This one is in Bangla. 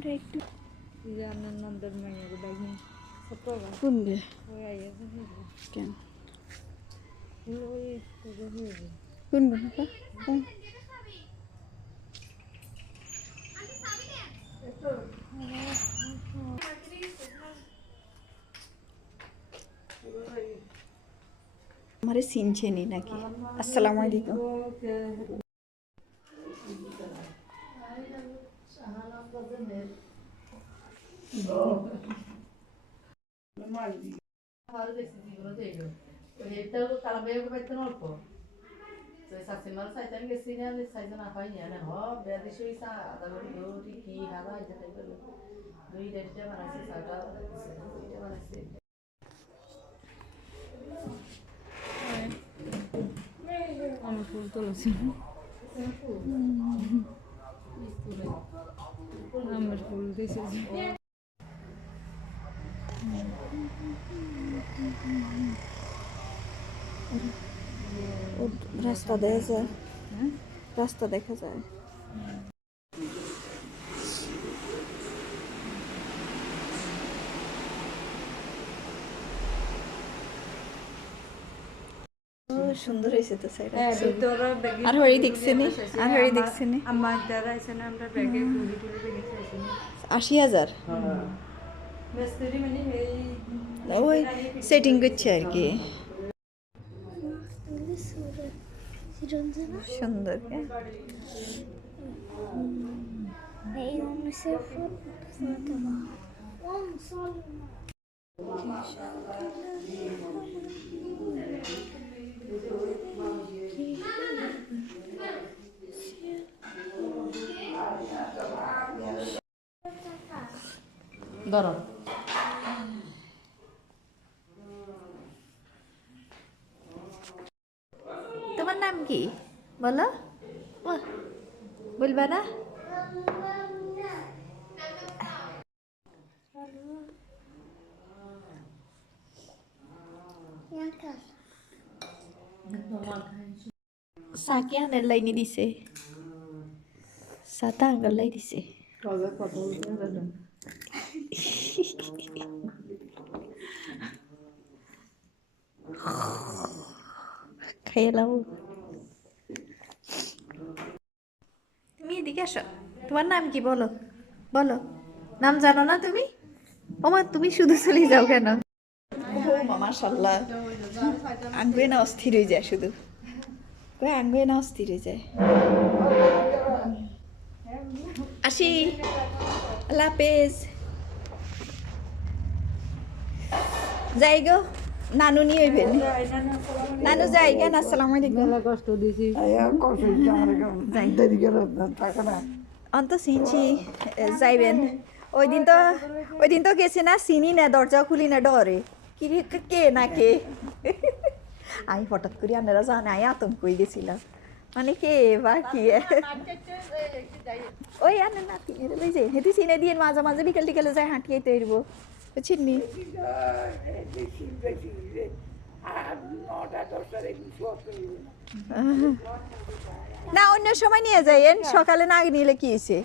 আমরা একটু জানার নন্দর মেয়ে ডাকি ছোট কোন গে ওই আইয়া হয়ে কেন ওই তোকে হয়ে যায় কোন গে নাকা কোন हमारे सीन छे नहीं ना की अस्सलाम অল্প শাসিমার সাইতান গেছি না সাইতান আপাই না হ শুই সা আদা দৌড়ি কি হাবা এটা দুই দেড়টা বানাইছে সাটা দুইটা বানাইছে ফুল তুলেছি। আমার is all. রাস্তা দেখা যায় রাস্তা দেখা যায় সুন্দর হয়েছে তো সাইড আর হরি দেখছে নি আর হরি দেখছে নি আমার দ্বারা আছে না আমরা ব্যাগে ঘুরি টুরি ব্যাগে খাইছি আশি হাজার? মিস্ত্রি মানে এই ওই সেটিং করছে আর কি। সুন্দর কে? ধরো। তোমার নাম কি? বলো। বলবা না? সাকি আনের তুমি এদিকে আসো। তোমার নাম কি বলো? বলো। নাম জানো না তুমি? ওমা, তুমি শুধু চলে যাও কেন? ও মাশাল্লাহ আঙ্গুয়ে না অস্থির হয়ে যায় শুধু। কই আঙ্গুয়ে না অস্থির হয়ে যায়। আসি। আল্লাহ হাফেজ। যাই গো নানু নিয়ে হইবেন নানু যাই কেন? আসসালামু আলাইকুম। কষ্ট দিয়েছি অন্ত চিনছি যাইবেন। ওই দিন তো ওই দিন তো গেছে না চিনি না দরজা খুলি না ডরে। কি রে, কে- না কে আমি হঠাৎ করে আনারা জানে আমি আতঙ্ক হয়ে গেছিলাম মানে কে বা কি ওই আনে না যে হেতু চিনে দিয়ে মাঝে মাঝে বিকেল টিকেলে যায় হাঁটিয়ে তৈরব বুঝছিনি না অন্য সময় নিয়ে যাইয়েন সকালে না নিলে কি হয়েছে